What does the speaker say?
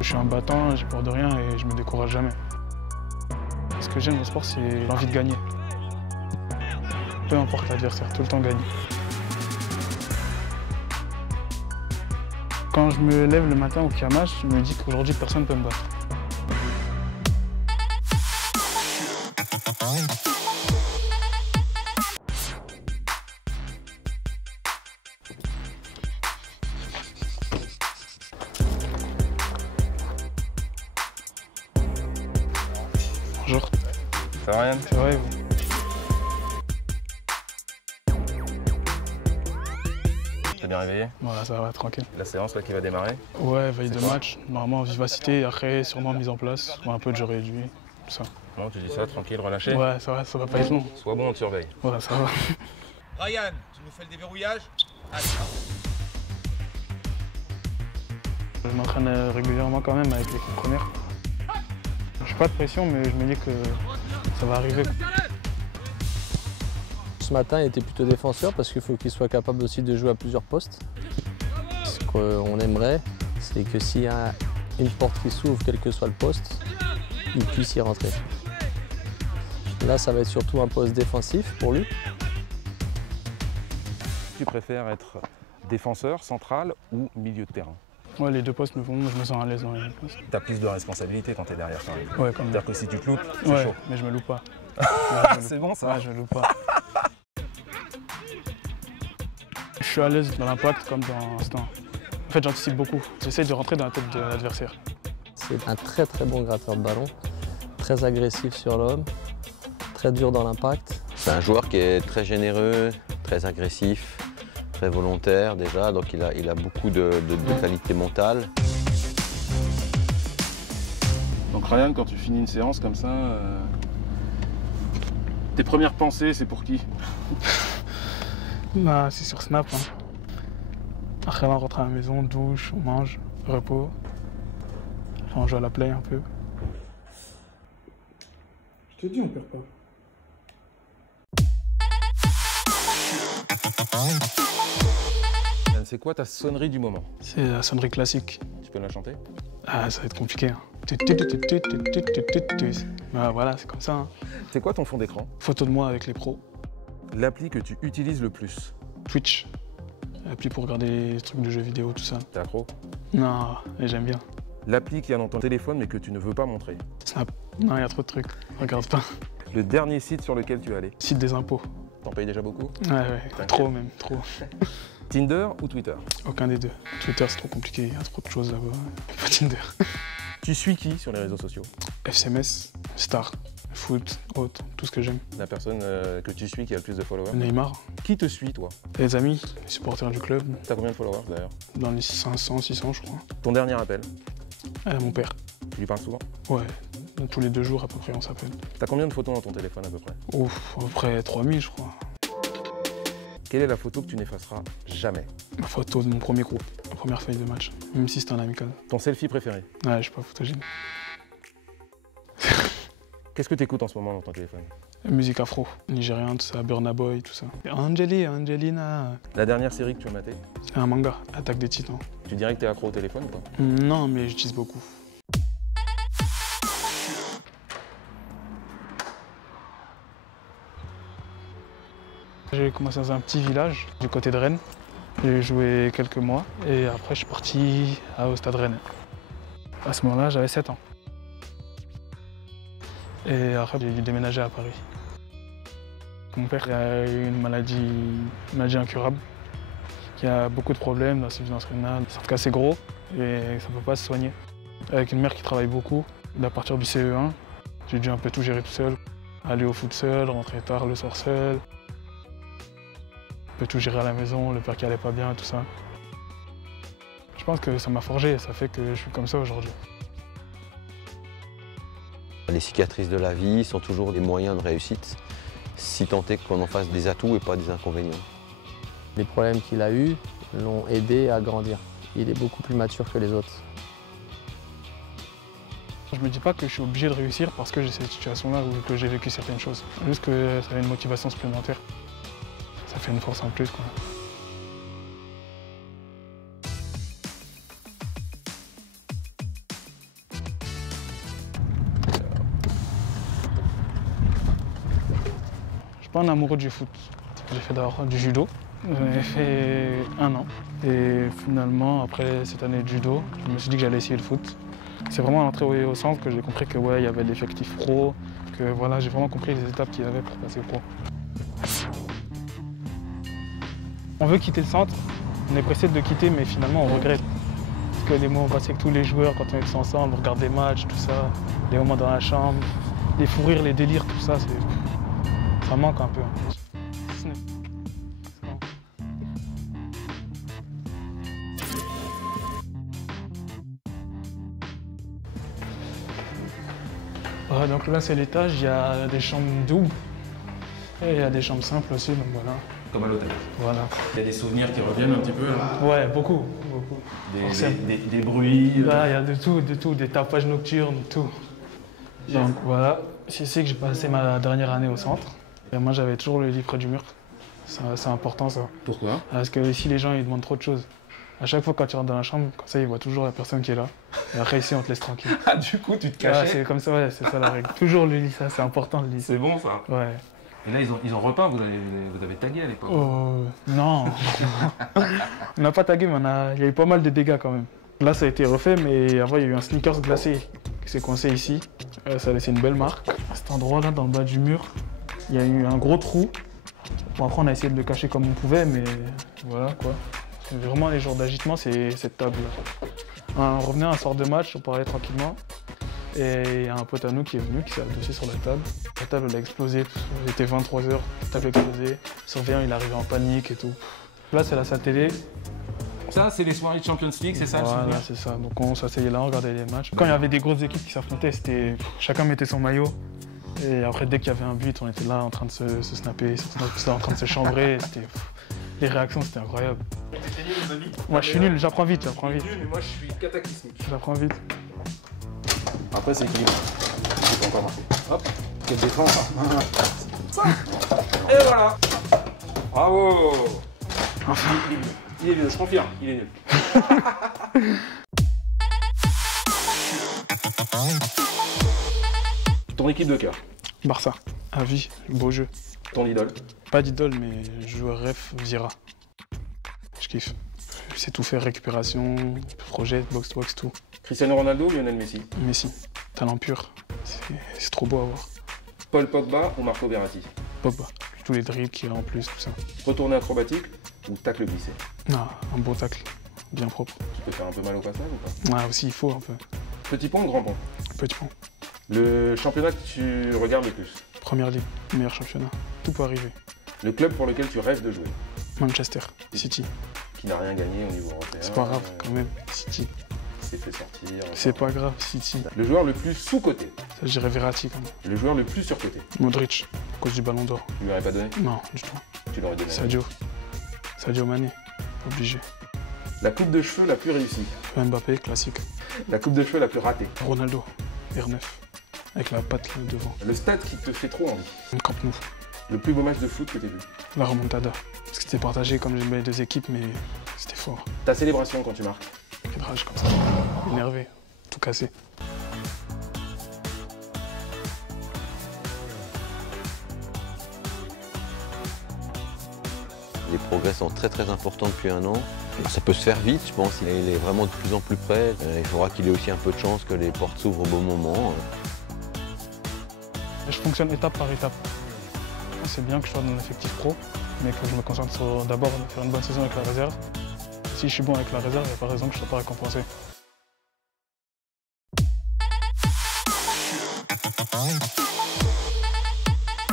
Je suis un battant, j'ai peur de rien et je me décourage jamais. Ce que j'aime au sport, c'est l'envie de gagner. Peu importe l'adversaire, tout le temps gagner. Quand je me lève le matin ou qu'il y a match, je me dis qu'aujourd'hui personne ne peut me battre. Bonjour. Ça va, Ryan? C'est vrai, vous? T'es bien réveillé? Voilà, ça va, tranquille. La séance là qui va démarrer? Ouais, veille de match, normalement vivacité, après sûrement mise en place, un peu de jeu réduit, tout ça. Non, tu dis ça tranquille, relâché? Ouais, ça va pas être long. Sois bon, on te surveille. Voilà, ça va. Ryan, tu nous fais le déverrouillage? Allez. Je m'entraîne régulièrement quand même avec l'équipe première. Je n'ai pas de pression, mais je me dis que ça va arriver. Ce matin, il était plutôt défenseur parce qu'il faut qu'il soit capable aussi de jouer à plusieurs postes. Ce qu'on aimerait, c'est que s'il y a une porte qui s'ouvre, quel que soit le poste, il puisse y rentrer. Là, ça va être surtout un poste défensif pour lui. Tu préfères être défenseur, central ou milieu de terrain? Ouais, les deux postes me font, je me sens à l'aise dans les deux postes. T'as plus de responsabilité quand t'es derrière quand même. Ouais, quand même. C'est-à-dire que si tu te loupes, c'est Ouais, chaud. mais je me loupe pas. C'est bon ça? Ouais, je me loupe pas. Je suis à l'aise dans l'impact comme dans l'instant. En fait, j'anticipe beaucoup. J'essaie de rentrer dans la tête de l'adversaire. C'est un très très bon gratteur de ballon, très agressif sur l'homme, très dur dans l'impact. C'est un joueur qui est très généreux, très agressif, très volontaire déjà, donc il a beaucoup de qualités mentales. Donc Ryan, quand tu finis une séance comme ça, tes premières pensées, c'est pour qui? Bah, c'est sur Snap. Hein. Après, on rentre à la maison, douche, on mange, repos. Enfin, on joue à la play un peu. Je te dis, on perd pas. C'est quoi ta sonnerie du moment? C'est la sonnerie classique. Tu peux me la chanter? Ah, ça va être compliqué. Hein. Bah, voilà, c'est comme ça. Hein. C'est quoi ton fond d'écran? Photo de moi avec les pros. L'appli que tu utilises le plus? Twitch. Appli pour regarder les trucs de jeux vidéo, tout ça. T'es accro? Non, mais j'aime bien. L'appli qui est dans ton téléphone mais que tu ne veux pas montrer? Snap. Non, il y a trop de trucs. Regarde pas. Le dernier site sur lequel tu es allé? Site des impôts. T'en payes déjà beaucoup? Ouais, trop même, trop. Tinder ou Twitter? Aucun des deux. Twitter, c'est trop compliqué, il y a trop de choses là-bas. Pas Tinder. Tu suis qui sur les réseaux sociaux? FCMS, Star, foot, autres, tout ce que j'aime. La personne que tu suis qui a le plus de followers? Neymar, Qui te suit, toi? les amis, les supporters du club, T'as combien de followers, d'ailleurs? dans les 500, 600 je crois. Ton dernier appel? Mon père. Tu lui parles souvent? Ouais, tous les 2 jours à peu près on s'appelle. T'as combien de photos dans ton téléphone, à peu près? Ouf, à peu près 3000 je crois. Quelle est la photo que tu n'effaceras jamais? Ma photo de mon premier groupe, ma première feuille de match, même si c'était un amical. Ton selfie préféré? Ouais, je suis pas photogène. Qu'est-ce que tu écoutes en ce moment dans ton téléphone? Musique afro, nigérian, tout ça, Burna Boy, tout ça. Angelina. La dernière série que tu as matée? C'est un manga, Attaque des Titans. Tu dirais que t'es accro au téléphone ou pas? Non, mais j'utilise beaucoup. J'ai commencé dans un petit village du côté de Rennes. J'ai joué quelques mois et après je suis parti au Stade Rennais. À ce moment-là, j'avais 7 ans. Et après, j'ai dû déménager à Paris. Mon père a eu une maladie incurable, qui a beaucoup de problèmes, d'insuffisance rénale. En tout cas, c'est gros et ça ne peut pas se soigner. Avec une mère qui travaille beaucoup, à partir du CE1, j'ai dû un peu tout gérer tout seul. Aller au foot seul, rentrer tard le soir seul. Un peu tout gérer à la maison, le père qui allait pas bien, tout ça. Je pense que ça m'a forgé, ça fait que je suis comme ça aujourd'hui. Les cicatrices de la vie sont toujours des moyens de réussite, si tant est qu'on en fasse des atouts et pas des inconvénients. Les problèmes qu'il a eus l'ont aidé à grandir. Il est beaucoup plus mature que les autres. Je me dis pas que je suis obligé de réussir parce que j'ai cette situation-là ou que j'ai vécu certaines choses. Juste que ça a une motivation supplémentaire. Ça fait une force en plus, quoi. suis pas un amoureux du foot. J'ai fait d'abord du judo. J'en ai fait 1 an. Et finalement, après cette année de judo, je me suis dit que j'allais essayer le foot. C'est vraiment à l'entrée au centre que j'ai compris que ouais, il y avait l'effectif pro, que voilà, j'ai vraiment compris les étapes qu'il y avait pour passer pro. On veut quitter le centre, on est pressé de le quitter, mais finalement on regrette. Parce que les moments passés avec tous les joueurs, quand on est tous ensemble, on regarde des matchs, tout ça, les moments dans la chambre, les fous rires, les délires, tout ça, ça manque un peu. Ouais, donc là c'est l'étage, il y a des chambres doubles et il y a des chambres simples aussi, donc voilà. Comme à l'hôtel. Voilà. Il y a des souvenirs qui reviennent un petit peu là. Ouais, beaucoup. Des bruits. Là, il y a de tout, des tapages nocturnes, tout. Donc voilà, je sais que j'ai passé ma dernière année au centre. Et moi j'avais toujours le lit près du mur. C'est important ça. Pourquoi? Parce que ici les gens ils demandent trop de choses. À chaque fois quand tu rentres dans la chambre, comme ça ils voient toujours la personne qui est là. Et après ici on te laisse tranquille. Ah du coup tu te Ouais, cachais? c'est comme ça, ouais, c'est ça la règle. Toujours le lit, ça c'est important le lit. C'est bon ça. Ouais. Et là ils ont repeint, vous avez tagué à l'époque. Oh, non. On n'a pas tagué, mais il y a eu pas mal de dégâts quand même. Là, ça a été refait, mais avant, il y a eu un sneakers glacé qui s'est coincé ici. Ça a laissé une belle marque. À cet endroit-là, dans le bas du mur, il y a eu un gros trou. Bon, après, on a essayé de le cacher comme on pouvait, mais voilà quoi. Vraiment, les jours d'agitement, c'est cette table-là. On revenait un soir de match, on parlait tranquillement. Et il y a un pote à nous qui est venu, qui s'est adossé sur la table. La table, elle a explosé. Il était 23 h, la table a explosé. Le surveillant, il est arrivé en panique et tout. Là, c'est la salle télé. Ça, c'est les soirées de Champions League, c'est ça? Voilà, c'est ça. Donc on s'asseyait là, on regardait les matchs. Quand il y avait des grosses équipes qui s'affrontaient, chacun mettait son maillot. Et après, dès qu'il y avait un but, on était là en train de se snapper, en train de se chambrer. Les réactions, c'était incroyable. T'es nul, les amis? Moi, je suis nul, j'apprends vite, j'apprends vite. Nul, mais moi, je suis cataclysmique. J'apprends vite. Après, c'est équilibré. C'est pas encore marqué. Hop, quelle défense. Et voilà. Bravo. Enfin. Il est nul, je confirme, il est nul. Ton équipe de cœur. Barça, à vie, beau jeu. Ton idole. Pas d'idole, mais joueur ref, Vieira. Je kiffe. C'est tout faire, récupération, projet, box-to-box, tout. Cristiano Ronaldo ou Lionel Messi? Messi, talent pur. C'est trop beau à voir. Paul Pogba ou Marco Verratti? Pogba, tous les dribbles qu'il a en plus, tout ça. Retourner acrobatique ou tacle glissé? Non, un beau tacle, bien propre. Tu peux faire un peu mal au passage ou pas? Ouais, aussi, il faut un peu. Petit pont ou grand pont? Petit pont. Le championnat que tu regardes le plus? Première ligue, meilleur championnat. Tout peut arriver. Le club pour lequel tu rêves de jouer? Manchester City. Qui n'a rien gagné au niveau européen. C'est pas grave, quand même, City. S'est fait sortir. C'est pas grave, City. Le joueur le plus sous-coté? Ça, je dirais Verratti quand même. Le joueur le plus surcoté? Modric, à cause du ballon d'or. Tu lui aurais pas donné? Non, du tout. Tu l'aurais donné? Sadio Mané, obligé. La coupe de cheveux la plus réussie? Mbappé, classique. La coupe de cheveux la plus ratée? Ronaldo, R9, avec la patte là devant. Le stade qui te fait trop envie? Camp Nou. Le plus beau match de foot que t'aies vu? La remontada. Parce que c'était partagé comme j'aimais les deux équipes, mais c'était fort. Ta célébration quand tu marques? Quel de rage comme ça. Énervé, tout cassé. Les progrès sont très importants depuis 1 an. Ça peut se faire vite, je pense. Il est vraiment de plus en plus près. Il faudra qu'il ait aussi un peu de chance que les portes s'ouvrent au bon moment. Je fonctionne étape par étape. C'est bien que je sois dans l'effectif pro, mais que je me concentre sur d'abord faire une bonne saison avec la réserve. Si je suis bon avec la réserve, il n'y a pas raison que je ne sois pas récompensé.